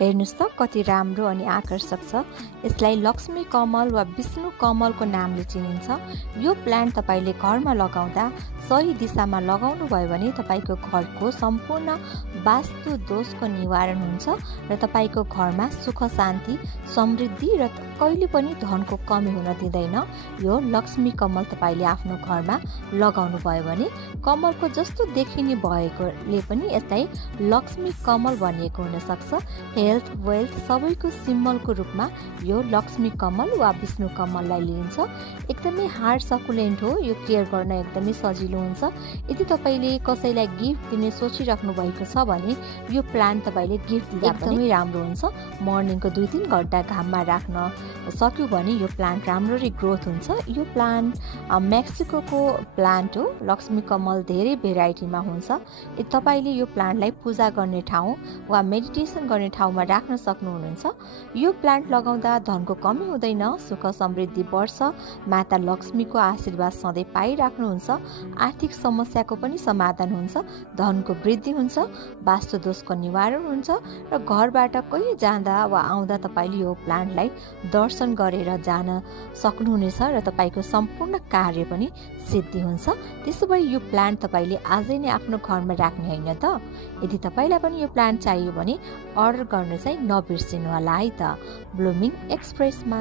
हेर्नुस् त कति राम्रो अनि आकर्षक छ। यसलाई लक्ष्मी कमल वा विष्णु कमलको नामले चिनिन्छ। यो प्लान्ट तपाईले घरमा लगाउँदा सही दिशामा लगाउनु भयो भने तपाईको घरको सम्पूर्ण वास्तु दोषको निवारण हुन्छ र तपाईको घरमा सुख शान्ति समृद्धि र कहिले पनि धनको कमी हुन दिँदैन। यो लक्ष्मी कमल तपाईले आफ्नो घरमा लगाउनु भयो भने कमलको जस्तो देखिने भएकोले पनि यसलाई लक्ष्मी कमल भनिएको हुन सक्छ। हेल्थ वेल्थ सबैको सिम्बलको रूपमा यो लक्ष्मी कमल वा विष्णु कमललाई लिइन्छ। एकदमै हार्ड सकुलेन्ट हो। यो केयर गर्न एकदमै सजिलो हुन्छ। यदि तपाईले कसैलाई गिफ्ट दिने सोचिराख्नु भएको छ भने यो प्लान्ट तपाईले गिफ्ट दिँदा एकदमै राम्रो हुन्छ। मर्निङको 2-3 घण्टा घाममा राख्न सक्यो भने यो प्लान्ट राम्ररी ग्रोथ हुन्छ। यो प्लान्ट मेक्सिकोको प्लान्ट हो। लक्ष्मी कमल धेरै भेराइटीमा हुन्छ। तपाईले यो प्लान्टलाई पूजा गर्ने ठाउँ वा मेडिटेसन गर्ने ठाउँमा राख्न सक्नुहुनेछ। यो प्लान्ट लगाउँदा धनको कमी हुँदैन, सुख समृद्धि बढ्छ, माता लक्ष्मीको आशीर्वाद सधैँ पाइराख्नुहुन्छ, आर्थिक समस्याको पनि समाधान हुन्छ, धनको वृद्धि हुन्छ, वास्तु दोषको निवारण हुन्छ र घरबाट कहीँ जाँदा वा आउँदा तपाईले यो प्लान्टलाई दर्शन गरेर जान सक्नुहुनेछ र तपाईको सम्पूर्ण कार्य पनि सिद्धि हुन्छ। त्यसो भए यो प्लान्ट तपाईले आजै नै आफ्नो घरमा राख्ने होइन त। यदि तपाईलाई पनि यो प्लान्ट चाहियो भने अर्डर गर्न चाहिँ नबिर्सिनु होला है त। ब्लुमिङ एक्सप्रेसमा।